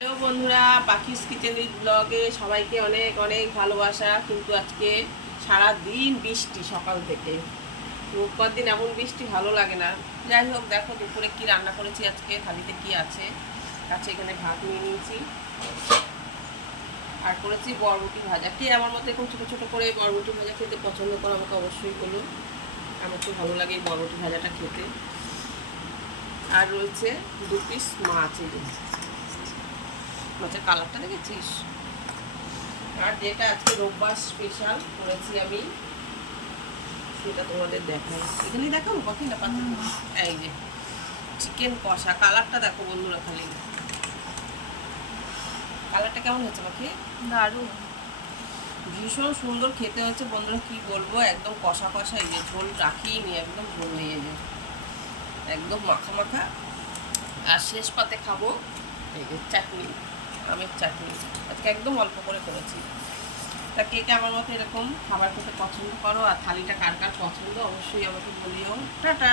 Hello বন্ধুরা, পাখিস kitchen ব্লগে সবাইকে অনেক অনেক ভালোবাসা। কিন্তু আজকে সারা দিন বৃষ্টি, সকাল থেকে রোববার দিন এমন বৃষ্টি ভালো লাগে না। যাই হোক, দেখো দুপুরে কি রান্না করেছি আজকে। থালিতে কি আছে, কাছে এখানে ভাত নিয়ে নিয়েছি আর করেছি বরবটি ভাজা। কে আমার মতো এরকম ছোটো ছোটো করে বরবটি ভাজা খেতে পছন্দ করো আমাকে অবশ্যই বলুন। আমার খুব ভালো লাগে এই বরবটি ভাজাটা খেতে। আর রয়েছে 2 পিস মাছ। এই যে মাছের কালারটা দেখেছিস। আর যেটা আজকে রোববার স্পেশাল করেছি আমি, সেটা তোমাদের দেখাই। এখানেই দেখাবো পাখি না পাখি। এই যে চিকেন কষা, কালারটা দেখো বন্ধুরা, খালি কালারটা কেমন হয়েছে পাখি? দারুণ, ভীষণ সুন্দর খেতে হয়েছে বন্ধুরা, কি বলবো, একদম কষা কষা। এই যে ঝোল রাখিই নি, একদম ঝোল হয়ে যায়, একদম মাখা মাখা। আর শেষ পাতে খাবো এই যে চাটনি, আমের চাটনি। আজকে একদম অল্প করে করেছি। তা কে কে আমার মতো এরকম খাবার খেতে পছন্দ করো, আর থালিটা কার কার পছন্দ অবশ্যই আমাকে বলিও। টাটা।